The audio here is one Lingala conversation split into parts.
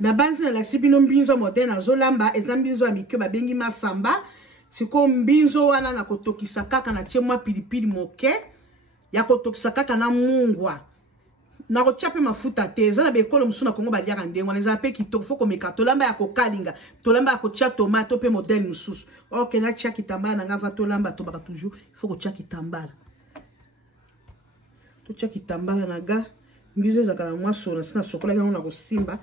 Na banzi na laksi bino mbinzo moderne azolamba eza mbinzo ya mikio babengi masamba. Siko mbinzo wana na kotokisa kaka na chemwa pilipili moke ya kotokisa kaka na mungwa. Na kochape mafuta te eza na bekolo musuna kongo baliaka ndengo na eza pe kitoko foko meka tolamba ya kokalinga tolamba ya kotia tomate pe moderne mususu. OK na tia kitambala na ngava tolamba to baka toujours il faut kotia kitambala. To tia kitambala na ga mbizo za kala mwaso na sina sokola yango na kosimba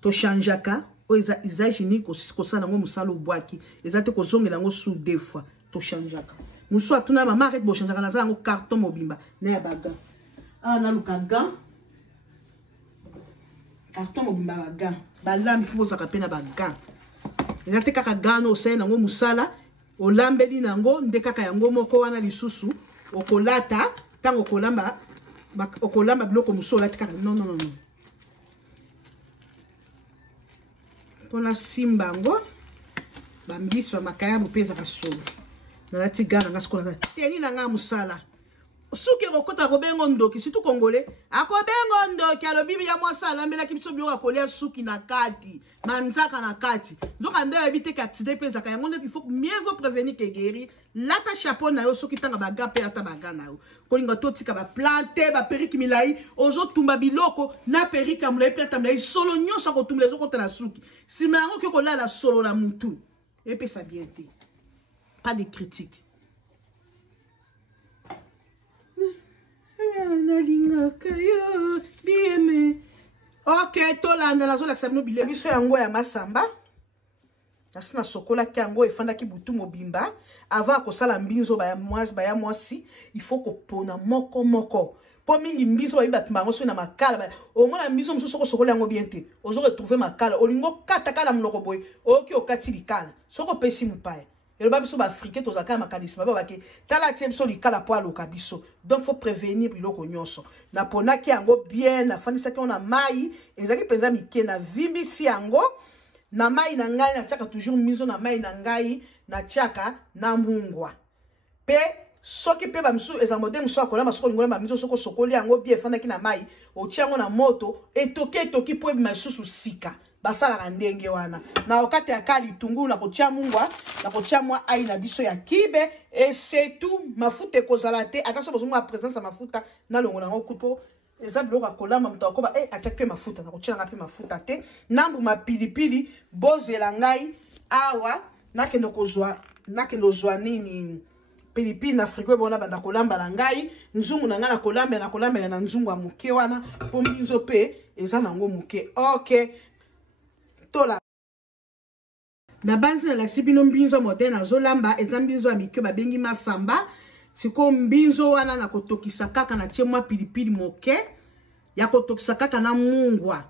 to changeaka o eza hygiénique ko sala ngo musalo bwaki eza te ko zongela ngo sous deux fois to changeaka. Musu atuna mama arrête bo changeaka na za ngo carton mobimba na ya baga. Ah na lukaga carton mobimba baga balambi fubo za kapena baga. Eza te kaka gano osena ngo musala olambeli nango nde kaka yango moko wana lisusu okolata tango okolamba biloko musola te kaka non. Pona simbango bambiswa makaya bopeza kasolo na lati gana ngaskola teni na nga musala suki kokota kobengo ndoki situ kongole akobengo ndoki alobibi ya mwasala mbela kibiso biyo kolia suki na kati manzaka na kati donc ande habite katide peza ka yango il faut mieux vaut prévenir que guérir lata chapeau na yo suki tanga baga pe ata baga na yo kolinga totika ba planter ba periki milai ozo tumba biloko na perika mulai plata mulai solo nyonso ko tumba lezo kota na suki sima yango ke kolala solo na mutu et puis ça bien té pas de critique. OK, tolanda nazo lakisa bino bile biso yango ya masamba. Nasina sokola ki yango efanda ki butu mobimba avant akosala mbinzo ba ya mwasi il faut ko pona moko. Po mingi mbizo ba batumba ngo so na makala o mona mbizo muso sokola yango bien te. Ozo retrouver makala olingo kata kala mnoko boy. OK okati likala. Soko pesi mupaya. Et le babiso ba africain to zakala makanisme ba ke tala tie biso likala po aloka biso donc faut prévenir biloko nyonso na pona ki yango bien na fandisa ki on a mai ezaki penza mike na vimbisi yango na mai na ngai na chaka toujours miso na mai na ngai na chaka na mungwa pe soki pe ba miso ezamode miso akola masoko lingola ba miso soko sokoli yango bien fanda ki na mai o tiango na moto etoki po ba susu sika basala ka ndenge wana na okate ya kali tungu na kotia mungwa na kotia mwa ai na biso ya kibe et c'est tout mafuta ekozala te attention besoin ma présence ya mafuta na longo na ngokupo eza biloko akolamba mutu akoba atiaki pe mafuta na kotia nga pe mafuta te nambu mapilipili bozela ngai awa nakende kozwa nini pilipili na frigo bona banda kolamba na ngai nzungu na nga na kolamba na nzungu ya muke wana po mbinzo pe eza nango muke. OK tola na banzi na laksi bino mbinzo moderne azolamba eza mbinzo ya mikio babengi masamba. Siko mbinzo wana na kotokisa kaka na chemwa pilipili moke ya kotokisa kaka na mungwa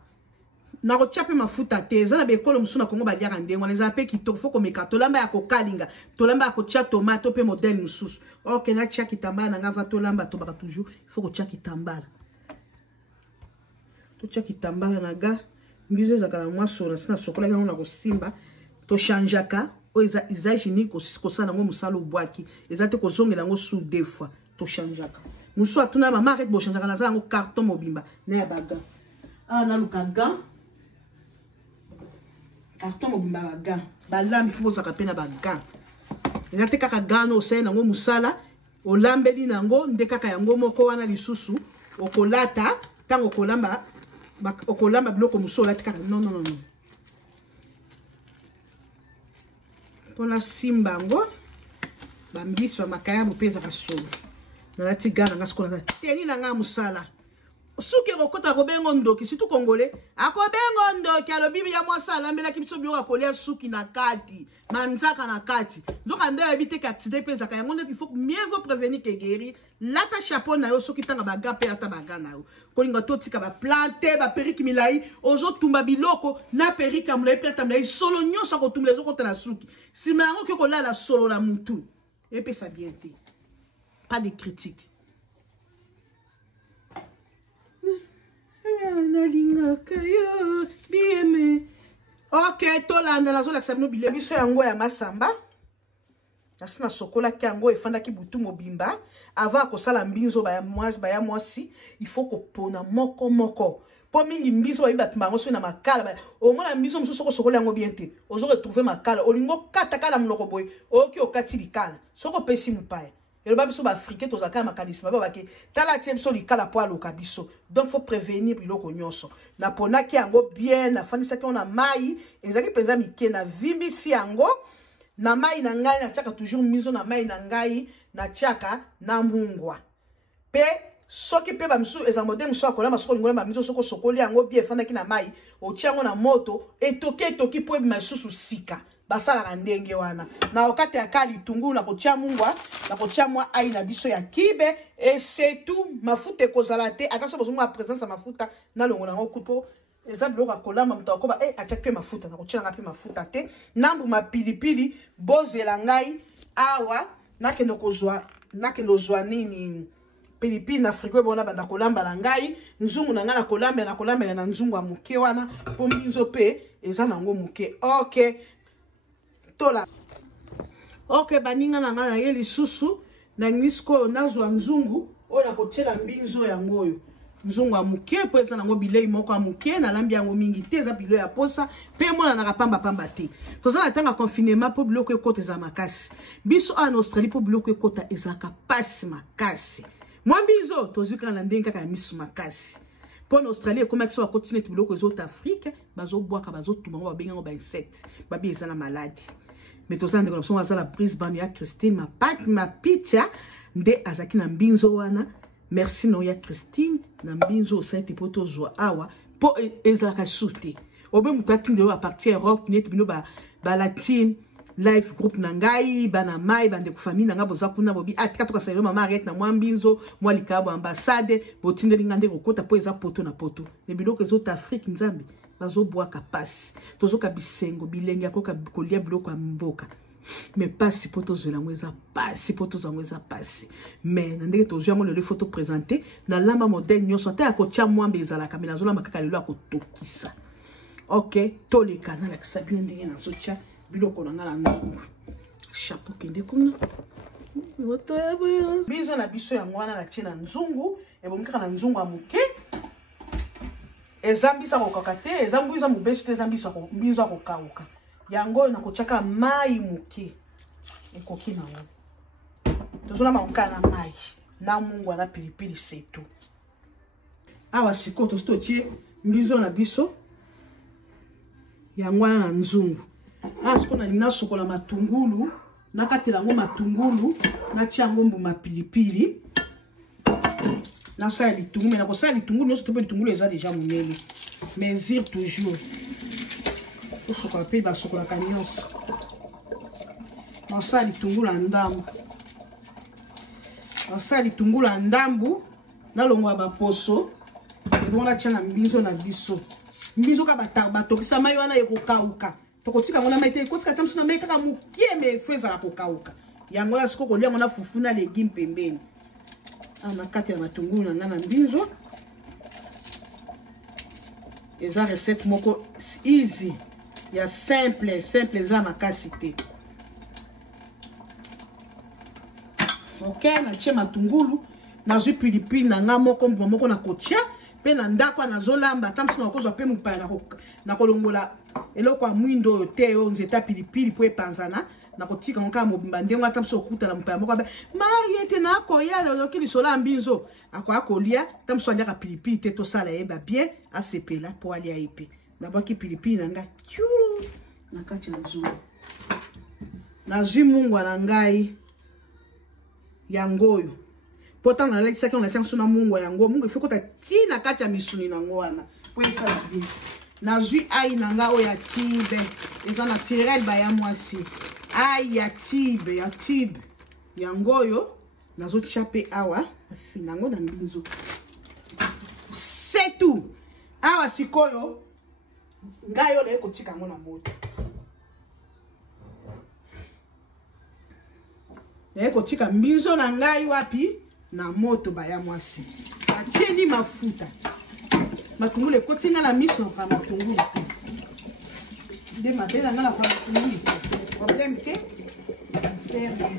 na kochape mafuta te eza na bekolo musuna kongo baliaka ndengo na eza pe kitoko foko meka tolamba ya kokalinga tolamba ya kotia tomate pe moderne mususu. OK na tia kitambala na ngava tolamba to baka toujours il faut kotia kitambala to tia kitambala na ga mbizo za kala mwaso na sina sokola yango na kosimba to changeaka o eza hygiénique ko sala ngo musalo bwaki eza te ko zongela ngo sous deux fois to changeaka musu atuna mama arrête bo changeaka na za ngo carton mobimba na ya baga. Ah na lukaga carton mobimba baga balambi fubo za kapena baga eza te kaka gano osena ngo musala olambeli nango nde kaka yango moko wana lisusu okolata tango okolamba biloko musola te kaka non. Pona simbango bambiswa makaya bopeza kasolo na lati gana ngaskola teni na nga musala suki kokota kobengo ndoki situ kongole akobengo ndoki alobibi ya mwasala mbela kibiso biyo kolia suki na kati manzaka na kati donc ande habite katide peza ka yango il faut mieux vaut prévenir que guérir lata chapeau na yo soki tanga baga pe ata baga na yo kolinga totika ba planter ba periki milai ozo tumba biloko na perika mulai plata mulai solo nyonso ko tumba lezo kota na suki sima yango ke kolala solo na mutu et puis ça bien té pas de critique. OK tolanda nazo lakisa bino bile biso yango ya masamba. Asina sokola kiango efanda ki butu mobimba avant ko sala mbinzo ba ya mwasi il faut ko pona moko po mingi mbinzo ba iba timbango so na makala o mona mbinzo muso soko sokola yango bien te ozo retrouver makala olingo kata kala munoko boy oki okati likala soko pesi mupaya et le babiso ba africain to zakala makanisme ba ke tala tie biso likala po aloka biso donc faut prévenir biloko nyonso na pona ki yango bien na fanisa ki on a mai ezaki penza mike na vimbi si yango na mai na ngai na chaka toujours miso na mai na ngai na chaka na mungwa pe soki pe ba misu ezamode miso akola masoko lingola ba miso soko sokoli yango bien fanda ki na mai o tiango na moto etoki po ba misusu sika basala ka ndenge wana na okate ya kali tungu na kotia mungwa na kotia mwa ai na biso ya kibe et c'est tout mafuta ekozala te akaso bozo mwa présence ya mafuta na longo nango kupo exemple loka kolamba mutako ba atia pe mafuta na kotia ngapi mafuta te nambu mapilipili bozela ngai awa nakende kozwa nini pilipili na frigo bona banda kolamba na ngai nzungu na ngai na kolamba na nzungu ya muke wana po mbinzo pe eza nango muke okay tola okay baninga na ngai na ye lisusu na nisko nazwa nzungu oya kotiela mbinzo yango oyo nzungu amuke po eza nango bilei moko amuke na lambi yango mingi te eza bilei ya posa pe mona na pamba te toza na tanga confinement po biloko ekota eza makasi biso en Australie po biloko ekota ezaka pasi makasi mwa mbinzo tozika na ndenge kaka ya misu makasi po na Australie ekoma kiso bakotine ti biloko ezota Afrique bazobwaka bazotuma ngo babenga ngo ba insecte babi eza na maladi mais toza ndeko so azala Brisbane ya Christine mapitya nde azaki na mbinzo wana merci no ya Christine na mbinzo sainte poto zwa awa po ezalaka sute obe mutaki ndelo a partir Europe net bino ba latine live group na ngai bana mai bande ku famille nga boza kuna bobi atika to kaselo mama arrête na mwa mbinzo mwa likabo ambassade botinde lingande kokota po eza poto na poto me biloko ezota Afrique nzambe bazo boaka pasi tozoka bisengo bilenge akoka kolia biloko ya mboka mais pasi poto zola ngweza pasi poto zangweza pasi mais ndenge tozo yango le photo présenter na lamba modèle nyoso ta akotia mwambe ezala kamela zola makaka lelo akotokisa OK toleka na la sabine ndenge na zocha biloko na ngala nzungu chapeau kende kuna biso na biso yango wana na tina nzungu ebomika na nzungu amuke ezambisa kokaka te ezambuiza mubesu te ezambisa mbinzo akokauka yango na kochaka mai muke ekoki nango tozona maoka na mai na mungu na pilipili setu awa siko tostotie mbinzo na biso yango na nzungu siko na lina sokola matungulu nakatela ngo matungulu na tiango mbuma pilipili na sa litungulu mais na ko sa litungulu no sotope litungulu eza déjà munene mesure toujours sokola pe ba sokola kanyo na sa litungulu ndambu na sa litungulu ndambu na longo ba poso ebongo na tia na mbinzo na biso mbinzo ka batokisa mai wana ekokauka tokotika ngona mai te kotika tamsu na mai kaka mukie me feza la kokauka yango la siko kolia ngona fufu na legume pembeni na kati ya matungulu na ngana mbinzo eza recette moko easy ya simple za makasi te OK na tie matungulu na zwi pilipili na nga moko mbuma moko na kotia pe na ndako na zolamba tamsu na kozwa pe mupaya na kolongola eloko ya mwindo te yo nzeta pilipili po epanzana na kotika ngo kama mobimba ndengo tamsu okuta na mupaya moko be mariete na koya loki lisola mbinzo akolia tamsu aliaka pilipili te to sala yeba bien asepela po alia epe na baki pilipili na nga na kati na zungu na zwi mungwa na ngai yangoyo pota na lekisa ki on a sensu na mungwa yango mungu ifiko ta tina kati ya misuni na ngwana po esa bi na zwi ai na nga o ya tibe eza na tirel ba ya mwasi ai ya tibe yangoyo nazo chape awa sinango na mbinzo c'est tout awa sikoyo ngayo le kotika ngo na moto kotika mbinzo na ngai wapi na moto ba ya mwasi atieni mafuta matungulu kotinga na miso kwa matungulu de mabela ngala kwa matungulu problème te ferme.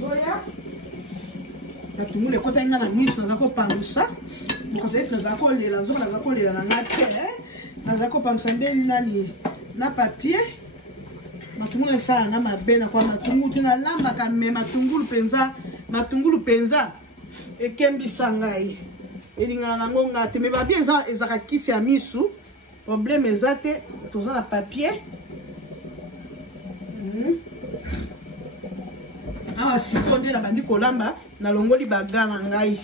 Zoya. Natumule kota inga na miso naza kopangisa. Mokosait naza kolela nzoka naza kolela na ngate. Naza kopangisa nde nani na papier. Matungulu esala nga mabe na kwa matungulu tina lambaka me matungulu penza ekembisa ngai. Elingana nango ngate me papier ezaka kisi ya misu. Problème eza te toza na papier. Awa siko nde na bandi kolamba na longoli baga na ngai.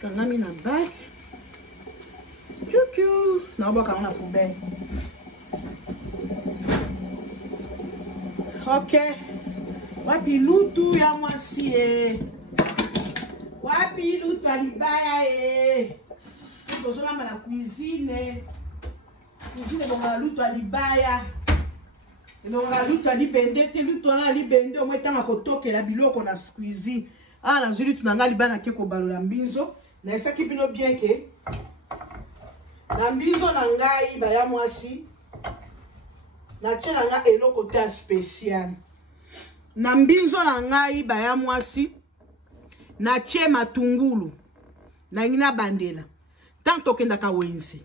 Kangami na bag. Piu na oboka na poubelle. Ok. Wapi lutu ya mwasi Wapi lutu alibaya tozolamba na cuisine. Cuisine bonga lutu alibaya. Bonga lutu alibende te lutu ala libende o mwetanga kotokela biloko na cuisine. Na zulu tunanga libana ke ko balola mbinzo. Na esaki bino bien ke. Na mbinzo na ngai ba ya mwasi. Na tshela nga eloko ta spécial. Na mbinzo na ngai ba ya mwasi. Na tshie matungulu. Na ngina bandela. Tanto kenda ka wenze.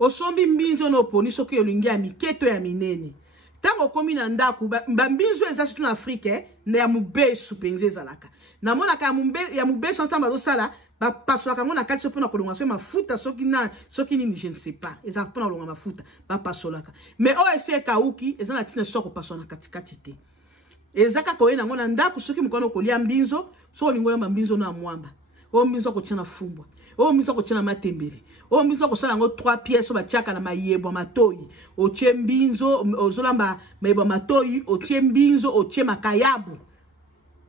Osombi mbinzo no poni soki yolingi ya miketo ya minene. Tango komi na ndaku mbinzo eza situ na Afrique na ya mubesu penze ezalaka. Na mona ka ya mubesu ntamba do sala ba pasolaka ngona kati so pona kolonga so mafuta soki nini je ne sais pas. Eza pona kolonga mafuta ba pasolaka. Mais o ese kauki eza na tina soko pasola katikati te. Eza ka koyena ngona ndaku soki mukono kolia mbinzo so lingola mbinzo na mwamba. O mbinzo ko tina fumbwa. O mbinzo ko tina matembele. O mbinzo ko sala ngo 3 pièces ba tiaka na mayebo matoyi. O tie mbinzo ozolamba mayebo matoyi, o tie mbinzo, o tie makayabu.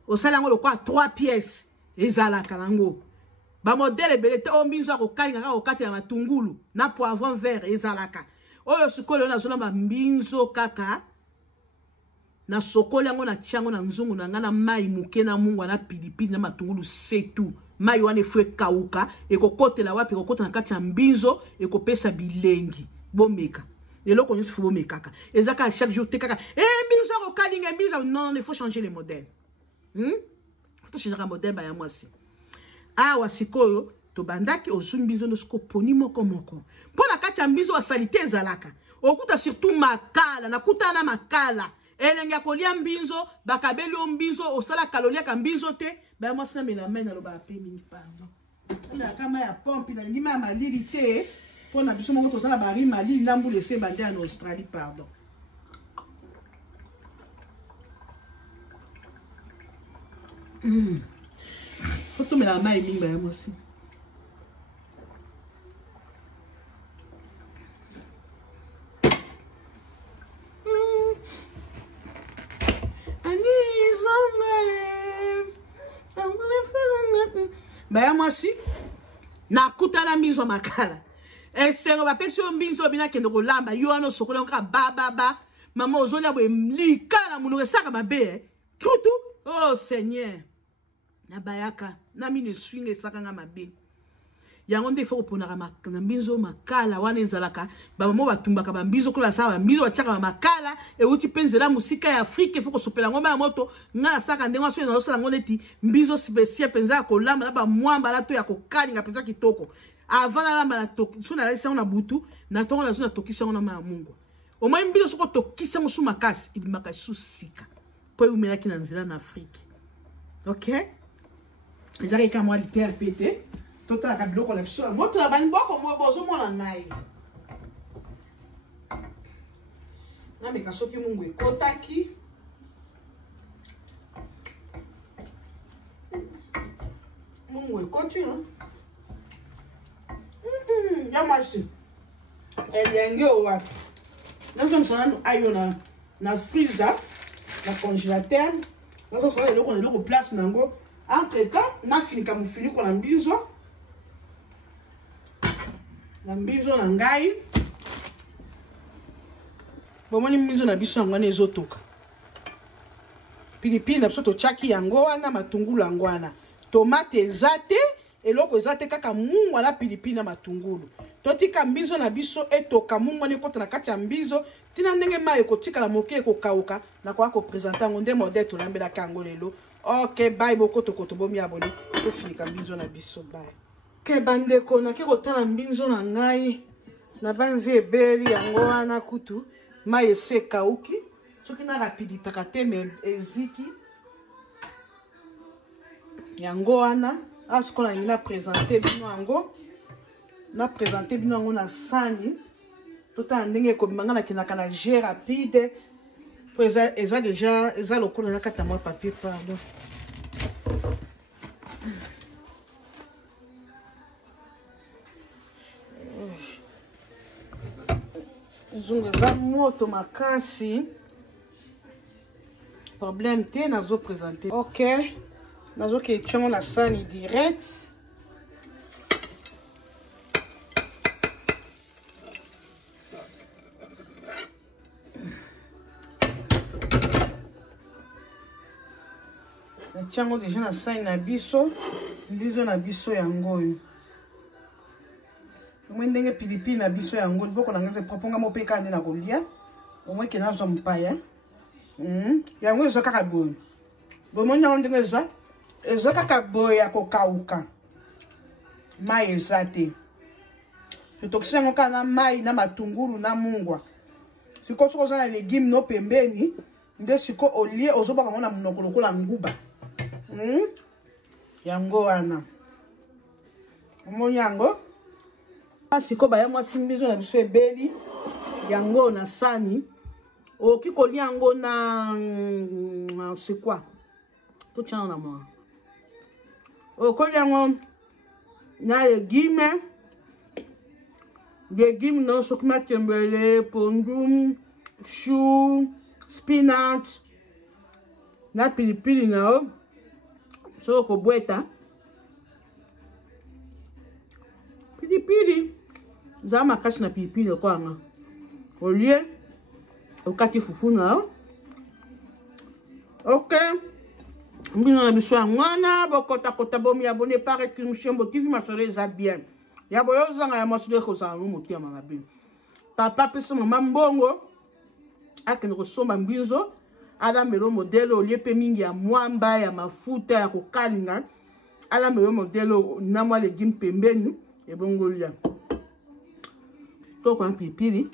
O sala ngo lokwa 3 pièces ezala kanango. Ba modèle belete o mbinzo ko kalinga ka okati ya matungulu na poivron vert ezalaka. Oyo sikolo na zolamba mbinzo kaka na sokole ngo na tiango na nzungu na ngana mai muke na mungwa na pilipili na matungulu setu. Mai wane fwe kauka ekokotela wapi ekokota na kati ya mbinzo ekopesa bilengi bomeka eloko nyonso fo bomekaka ezaka chaque jour te kaka mbinzo ko kalinga mbinzo non il faut changer les modèles faut changer le modèle ba ya mwasi awa sikoyo to bandaki osumbinzo no siko poni moko pona kati ya mbinzo wa salite ezalaka okuta surtout makala na kutana makala elenge ya kolia mbinzo bakabeli o mbinzo osala kalolia ka mbinzo te ba mwasi na melamena lo ba pemi pardon na kama ya pompe na ndima ya malili te pona biso moko tozala bari malili lambu lese bande en Australie pardon Foto mela mai mingi ba ya mwasi Baya mwasi na kutala mbinzo makala esero bapesi yo mbinzo bina kende kolamba yo ano sokola nka ba mama ozolia bwe likala muno esaka mabe tutu oh seigneur na bayaka na mine swinga esaka nga mabe yango nde foko pona na mbinzo makala wana ezalaka ba mama batumbaka ba mbinzo kola sala ba mbinzo bachaka makala e uti penzela musika ya Afrique foko sopela ngoma ya moto nga saka ndenga so na sala ngoneti mbinzo spécial penza ko lamba na ba mwamba la to ya kokalinga penza kitoko avant la lamba la toki so na lesa na butu na tongo na zo na tokisa ngona ma mungu o mai mbinzo soko tokisa musu makasi ibimaka susika po umela kina nzela na Afrique OK ezali ka mwa lité à péter Tota la biloko la biso moto la bani boko mo bozo mona ngai na meka soki mungu ekotaki mungu ekoti ya mwasi elenge wapi nazo msana ayo na freezer na congélateur nazo msana eloko place nango entre temps na finika mufiniko na mbizo na mbizo na ngai bomoni mbizo na biso ngwana ezotoka pilipili na biso totiaki yango wana matungulu yango wana tomate eza te eloko eza te kaka mungwa na pilipili na matungulu totika mbinzo na biso etoka mungwa ni kota na kati ya mbinzo tina ndenge mai ekotikala moke ekokauka na kwa kopresente yango nde modele tolambelaka yango lelo. Ok, bye boko tokoto bomi abone tofinika mbinzo na biso bye. Ok bandeko nake kotala mbinzo na ngai na banzi ebeli yango wana kutu mai ese ekauki soki na rapiditaka te me eziki yango wana asiko na ngi présenter bino yango na présenter bino yango na sani totala ndenge ekobimanga na kinaka na jeu rapide po eza déjà eza lokola na kata mwa papier pardon. Zungu eza moto makasi problème te nazo présenter. Ok nazo ke tchango na sani direct tchango déjà na sani na biso mbizo na biso yango ndenge pilipili na biso yango liboko na ngai proponga mopeka nde na kolia omwe ke nazwa mpaya yango eza kaka boye bomoni yango ndenge eza kaka boye ya kokauka mai eza te totokisi yango kaka na mai na matungulu na mungwa siko soko oza na legume no pembeni nde siko olie ozobaka ngo na monoko lokola nguba yango wana omoni yango siko baya mwasi mbizo na biso ebeli yango na sani oki kolia yango na c'est quoi tout tient na moi okolia yango na legume no soki matembele pondu chou spinach na pilipili nao soko kobweta pilipili za makasi na pilipili kwanga olie okati fufu na ok mbino na biso ngwana bokota kota bomi abonné par Climshembo TV masole eza bien ya boyo zanga ya masole ko za muti ya mabe papa pesa mama mbongo akene ko somba mbinzo ala melo modelo olie pe mingi ya mwamba ya mafuta ya kokalinga ala melo modelo na mwa legume pembeni ebongolia to kwa pilipili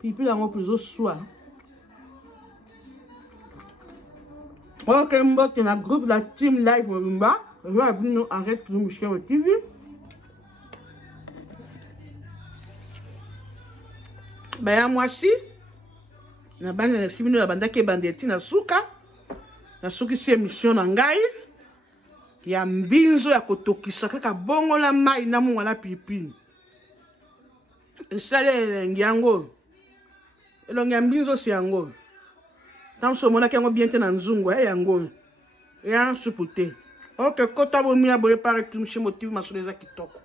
pilipili yango plus oswa ok mbote na groupe la team live mobimba je vais abonner arrête Climshembo TV baya mwasi na bande na simino ya bandaki bandeti na suka na suki si émission na ngai ya mbinzo ya kotokisa kaka bongo la mai na munga na pilipili esale elengi yango elongi ya mbinzo si yango tanso monaki yango bien te na nzungu yango ya supu te ok kota bomi ya boye par Climshembo TV masolo eza kitoko.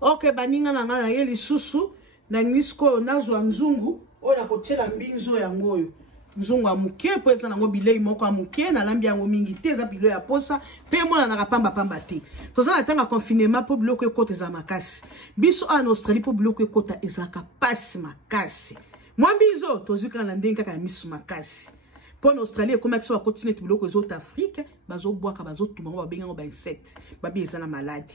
Ok baninga na nga na ye lisusu na nisko nazwa nzungu oyo nakotiela mbinzo yango oyo nzungu amuke po eza nango bilei moko amuke na lambi yango mingi te eza bilei ya posa pe mona na pamba pamba te toza na tanga confinement po biloko ekota eza makasi biso en Australie po biloko ekota ezaka pasi makasi mwa mbinzo tozika na ndenge kaka ya misu makasi po na Australie ekoma kiso bakoti neti biloko ezota Afrique bazobwaka bazotuma ngo babenga ngo ba insecte babi eza na maladi.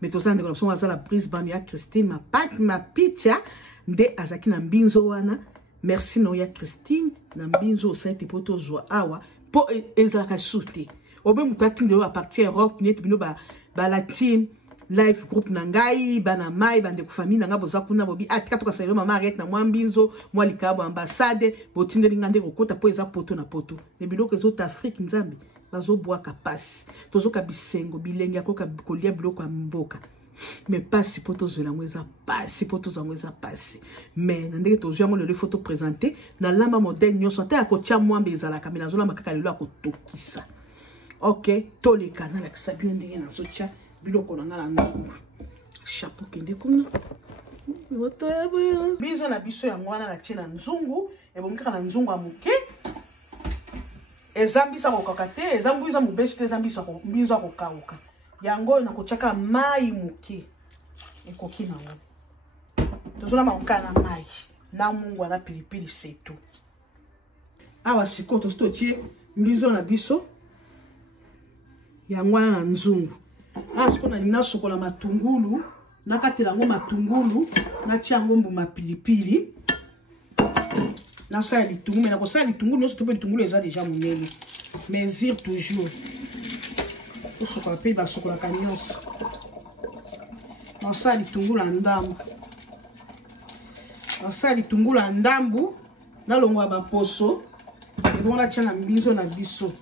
Mais tout ça, nous sommes à la prise Bania Christine, ma pizza, de Azaki na mbinzo wana. Merci Noya Christine, na mbinzo sainte poto zwa awa po ezaka souté. Obe mutaki ndelo à partir Europe net bino ba la team live group nangai bana mai bande ku famille nanga boza kuna bobi atika to kaselo mama arrête na mwa mbinzo mwa likabo ambassade botinde lingande kokota po eza poto na poto. Ne biloko ezota Afrique nzambe. Bazo boaka pasi tozoka bisengo bilenge akoka kolia biloko ya mboka mais pasi poto zola ngweza pasi poto zangweza pasi mais na ndenge tozwa ngo le photo présenter na lamba modèle nyonso ata akotia mwambe ezala kamina zola makaka lelo akotokisa ok toleka na la sabio ndenge na zocha biloko na nga na nzungu chapeau kende kuna mbinzo na biso yango wana natie na nzungu ebongika na nzungu ya moke eza mbisa kokauka te eza mbwiza mobesu te eza mbinzo ya kokauka yango nakotiaka mai moke ekoki nango tozona makoka na mai na mungwa na pilipili setu awa sikoyo tosi totie mbinzo na biso yango wana na nzungu awa sikoyo nalingi nasokola matungulu nakatela yango matungulu natia yango mbuma pilipili nasala litungulu me nakosala litungulu nyonso to mpe litungulu eza deja monene mesure toujours tosokola mpe basokolaka nyonso nasala litungulu ya ndambu nasala litungulu ya ndambu nalongwa baposo ebongo natia na mbinzo na biso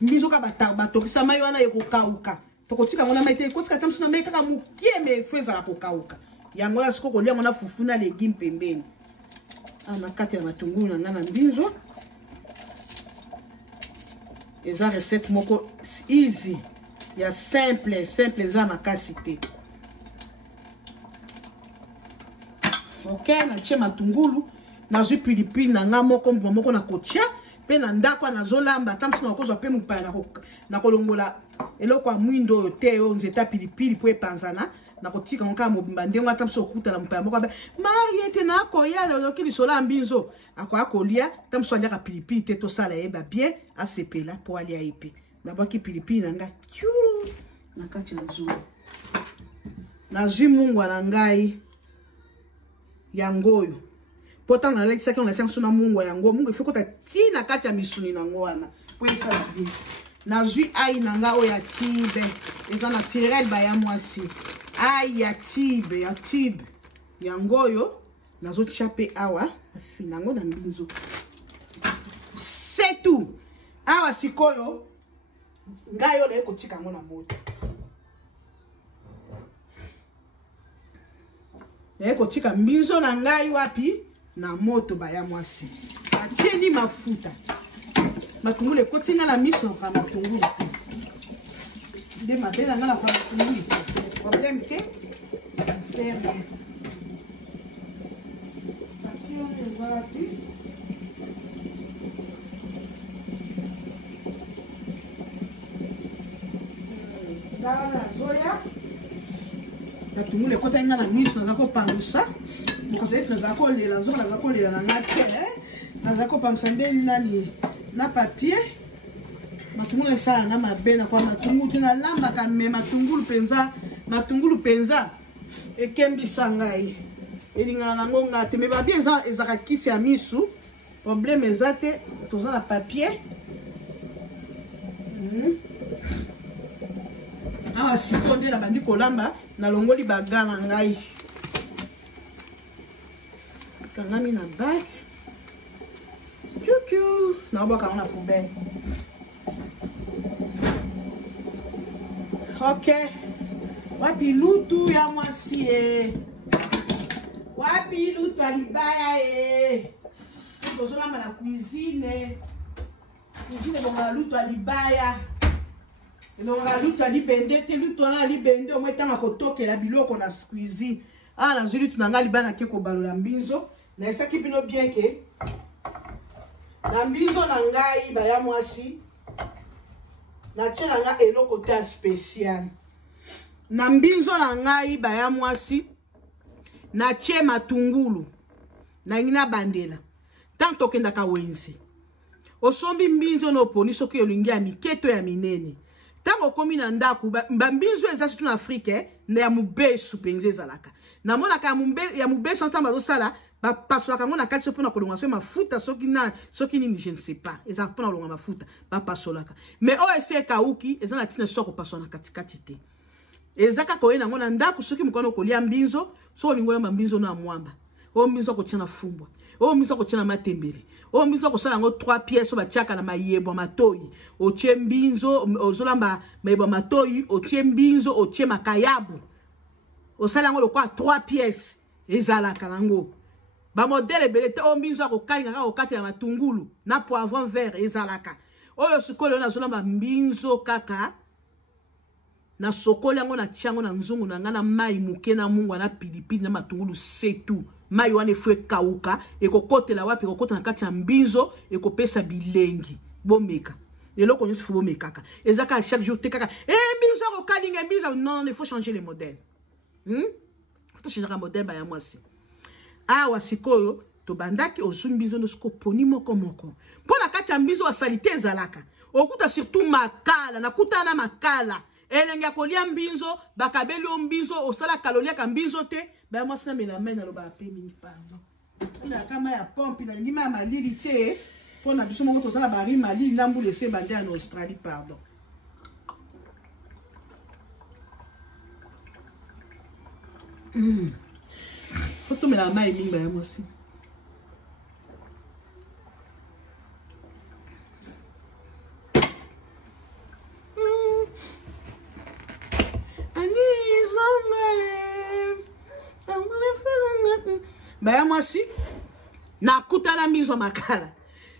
mbinzo kaka batokisa mai wana ekokauka tokotika ngo na mai te ekotika ta mosu na mai kaka mokie me efo ezala kokauka yango na sikoyo kolia ngo na fufu na legume pembeni na kati ya matungulu na nga na mbinzo eza recette moko easy ya simple eza makasi te ok natie matungulu nazwi pilipili na nga moko mbuma moko na kotia mpe na ndako nazolamba ata mosu nakozwa mpe mopaya na kolongola eloko ya mwindo oyo te oyo nzeta pilipili mpo epanzana nakotika ngo kaka mobimba ndenge ata mosu okutana mopaya moko abe mariete nakoya loki lisolo ya mbinzo akoya kolia ata mosu aliaka pilipili te tosala yeba bien asepela mpo alia ye mpe nabwaki pilipili na ngai na kati na zungu nazwi mungwa na ngai yango oyo po ntango nalekisaki ongatia mosu na mungwa yango mungwa ifo kota ti na kati ya misuni nango wana po esala bien nazwi ai na nga oyo ya tibe eza naturel baya mwasi ai ya tibe yango oyo nazotia mpe awa afina yango na mbinzo setu awa sikoyo ngai oyo naye kotika yango na moto naye kotika mbinzo na ngai wapi na moto baya mwasi atieni mafuta matungulu ekoti nga na miso kwa matungulu nde mabe na nga na kwa matungulu problème te faire bien matungulu ekota nga na miso naza kopangusa mokosaiti naza kolela nzoko naza kolela na nga te naza kopangusa nde nani na papier matungulu esala nga mabe na kwa matungulu te nalambaka me matungulu penza ekembisa ngai elingana nango nga te me babie ezaka kisi ya misu problème eza te toza na papier awa sikoyo nde nabandi kolamba nalongoli baga na ngai kangami na bak piu naobwaka ngo na poubelle ok wapi lutu ya mwasi wapi lutu ya libaya tozolamba na cuisine ebongaka lutu ya libaya ebongaka lutu ya libende te lutu wana ya libende omwe ntango akotokela biloko na cuisine awa nazwi lutu na ngai libaya nake kobalola mbinzo naesaki bino bien ke na mbinzo na ngai baya mwasi natie na nga eloko te ya spécial na mbinzo na ngai baya mwasi natie matungulu nangi na bandela ntango tokendaka wenze osombi mbinzo na oponi soki olingi ya mike to ya minene ntango okomi na ndako bambinzo eza surtout na afrique na ya mobesu mpenza ezalaka namonaka ya mobesu ntango bazosala bapasolaka ngo na kati so mpona kolonga so mafuta soki nini je ne sais pas ezalaka mpona kolonga mafuta bapasolaka mais oyo esi ekauki eza na ntina so kopasola na katikati te eza kaka oye nango na ndako soki mokwana okolia mbinzo so olingi olamba mbinzo na mwamba oyo mbinzo akotia na fumbwa oyo mbinzo akotia na matembele oyo mbinzo akosala yango 3 pièces batiaka na mayebo matoyi otie mbinzo ozolamba mayebo matoyi otie mbinzo otie makayabu osala yango lokwa 3 pièces ezalaka nango bamodele ebele te oyo mbinzo akokalinga kaka kokati ya matungulu na poivron vert ezalaka oyo sikoyo nazolamba mbinzo kaka na sokoli yango na tiango na nzungu na ngana mai muke na mungu na pilipili na matungulu setu mai wane fwe kauka ekokotela wapi ekokota na kati ya mbinzo ekopesa bilengi bomeka eloko nyonso fo bomekaka ezaka chaque jour te kaka mbinzo ko kalinga mbinzo non il faut changer les modèles faut changer le modèle ba ya mwasi awa sikoyo to bandaki osumbizo no siko poni moko moko pona kati ya mbinzo wa salite ezalaka okuta surtout makala nakuta na makala elenge ya kolia mbinzo bakabeli o mbinzo osala kalolia ka mbinzo te ba mwasi na melamena lo ba pemi pardon na kama ya pompe na ndima ya malili te pona biso moko tozala bari malili lambu lese bande en Australie pardon Faut me la main minga moi aussi. Bah moi aussi. Na kuta na mizo makala.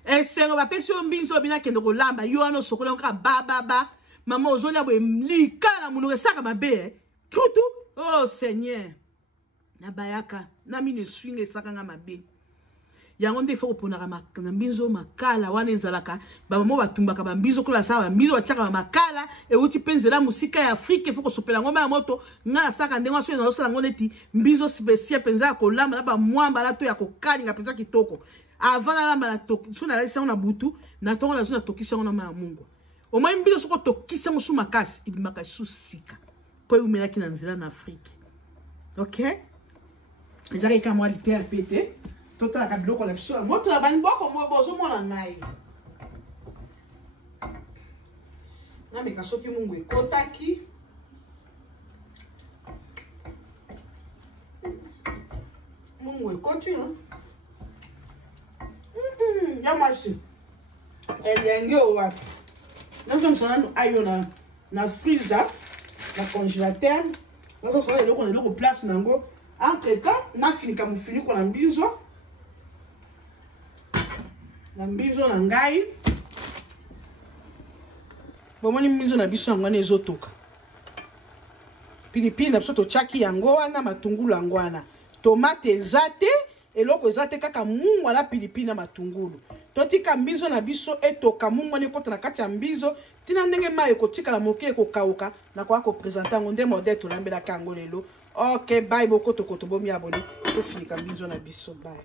Esero ba pesi o mbinzo bina kende ko lamba yo ano sokola nka ba mama ozolia bo likala muno esaka mabe tutu oh Seigneur na bayaka na mine swinge sakanga mabe yango nde foko pona na mbinzo makala wana ezalaka ba mama batumbaka ba mbinzo kola sawa mbinzo bachaka makala e uti penzela musika ya Afrique foko sopela ngoma ya moto ngala saka ndengo so na sala ngoneti mbinzo spécial penza ko lamba na ba mwamba la to ya kokalinga penza kitoko avant la lamba la toki so na lesa na butu na tongo na so na toki sango na ma mungu o mai mbinzo soko toki sango su makasi ibimaka su sika po umela ki na nzela na Afrique OK ezali ka mwa lité à péter tota ka biloko la biso moto la bani boko mo bozo mona ngai na me kasoki mungu ekotaki mungu ekoti ya marché elenge wapi nazo msana ayo na freezer na congélateur nazo msana eloko place nango entre temps na finika mufiniko na mbizo na ngai bomoni mbizo na biso ngwana ezotoka pilipili na biso tochaki yango wana matungulu yango wana tomate ezate eloko ezate kaka mungu na pilipili na matungulu totika mbizo na biso etoka mungu ne kota na kati ya mbizo tina ndenge mai ekotika la moke ekokauka na kwa ko présenter ngo nde modèle to lambela kango lelo. OK, bye beaucoup to bomi abonné to fini ka mbizo na biso bye.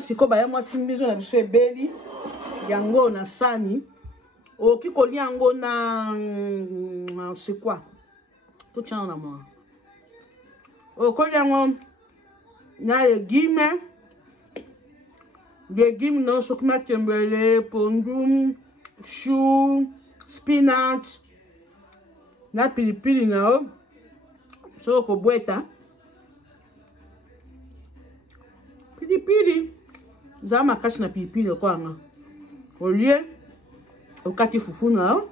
Siko baya mwasi mbizo na biso ebeli yango na sani oki kolia yango na c'est quoi tout tient na moi kolia yango na légumes non sokuma tembele pondu chou spinach na pilipili na so ko boeta pilipili za makasi na pilipili kwa nga olie okati fufu na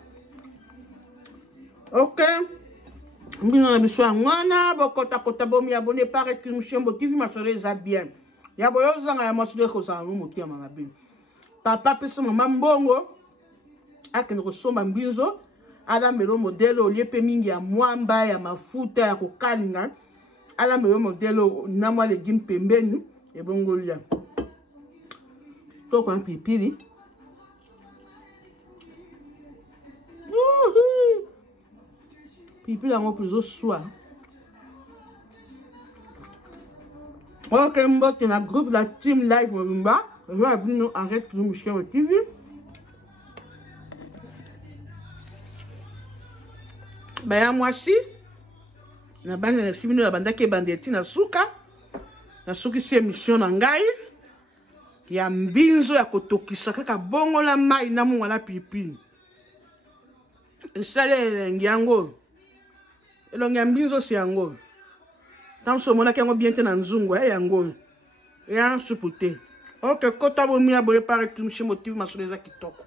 Ok. Mbino na biso ngwana bokota kota bomi abonné par Climchembo TV masole za bien. Ya boyo zanga ya masole ko za muti ya mabe. Papa pesa mama mbongo akene ko somba mbinzo ala melo modelo liepe mingi ya mwamba ya mafuta ya kokalinga ala melo modelo na mwa legume pembeni e bongolia. To kwa pipili. Pipi yango plus au soir. Ok, mbote na groupe la team live Mobimba. Je vais abonner nous arrête Climchembo TV. Baya mwasi. Na bande na simino la banda ke bandeti na suka. Na suki si émission na ngai. Ya mbinzo ya kotokisa kaka bongo la mai na munga na pipi. Sale ngiango. Elongi mbinzo si yango. Tanso mona kengo biente na nzungu yango. Ya supute. Ok, kota bomi abonné par Climchembo TV masole za kitoko.